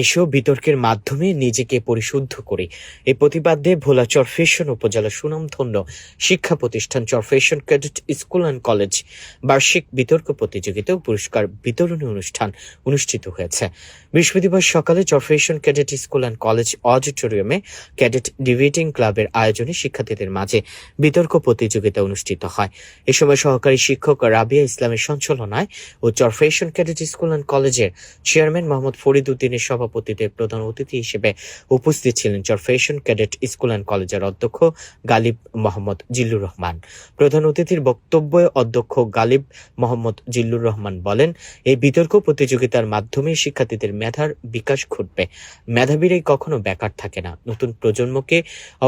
এসো বিতর্কের মাধ্যমে নিজেকে পরিশুদ্ধ করি। এই প্রতিবাদে ভোলা চরফ্যাশন উপজেলা সুনামধন্য শিক্ষা প্রতিষ্ঠান Charfasson cadet school and college বার্ষিক বিতর্ক প্রতিযোগিতা ও পুরস্কার বিতরণী অনুষ্ঠান অনুষ্ঠিত হয়েছে। বৃহস্পতিবার সকালে Charfasson cadet school and college অডিটোরিয়ামে ক্যাডেট ডিবেটিং ক্লাবের আয়োজনে শিক্ষার্থীদের মাঝে বিতর্ক প্রতিযোগিতা অনুষ্ঠিত হয়। এ সময় সহকারী শিক্ষক রাবিয়া ইসলামের সঞ্চালনায় ও চরফ্যাশন ক্যাডেট স্কুল অ্যান্ড কলেজের চেয়ারম্যান মোহাম্মদ ফরিদ উদ্দিনের সভাপতিত্বে প্রধান অতিথি হিসেবে উপস্থিত ছিলেন চরফ্যাশন ক্যাডেট স্কুল অ্যান্ড কলেজের অধ্যক্ষ গালিব মোহাম্মদ জিল্লুর রহমান। প্রধান অতিথির বক্তব্যে অধ্যক্ষ গালিব মোহাম্মদ জিল্লুর রহমান বলেন, এই বিতর্ক প্রতিযোগিতার মাধ্যমে শিক্ষার্থীদের মেধার বিকাশ ঘটবে। মেধাবীরাই কখনো বেকার থাকে না। নতুন প্রজন্মকে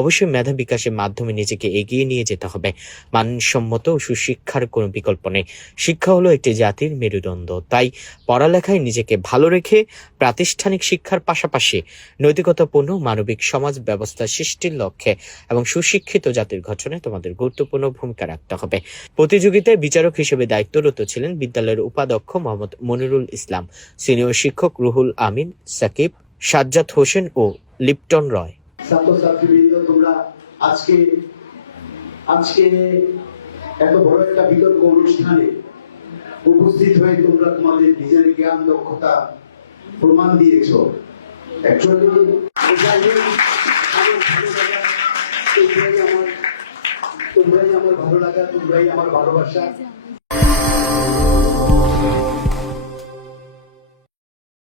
অবশ্যই মেধা বিকাশের মাধ্যমে নিজেকে এগিয়ে নিয়ে যেতে হবে। মানসম্মত ও সুশিক্ষার কোনো বিকল্প নেই। শিক্ষা হলো একটি জাতির মেরুদণ্ড। তাই পড়ালেখায় নিজেকে ভালো রেখে প্রাতিষ্ঠানিক শিক্ষার পাশাপাশি নৈতিকতাপূর্ণ মানবিক সমাজ ব্যবস্থা সৃষ্টির লক্ষ্যে এবং সুশিক্ষিত জাতির গঠনে তোমাদের গুরুত্বপূর্ণ ভূমিকা রাখতে হবে। প্রতিযোগিতায় বিচারক হিসেবে দায়িত্বরত ছিলেন বিদ্যালয়ের উপাধ্যক্ষ মোহাম্মদ মনিরুল ইসলাম, সিনিয়র শিক্ষক রুহুল আমিন সাকিব, সাজ্জাদ হোসেন ও লিপটন রয়। ছাত্রছাত্রীবৃন্দ, তোমরা আজকে এত বড় একটা বিতর্ক অনুষ্ঠানে উপস্থিত হয়ে তোমরা তোমাদের নিজের জ্ঞান দক্ষতা প্রমাণ দিয়েছ। অ্যাকচুয়ালি তোমরাই আমার ভালো লাগা, তোমরাই আমার ভালোবাসা।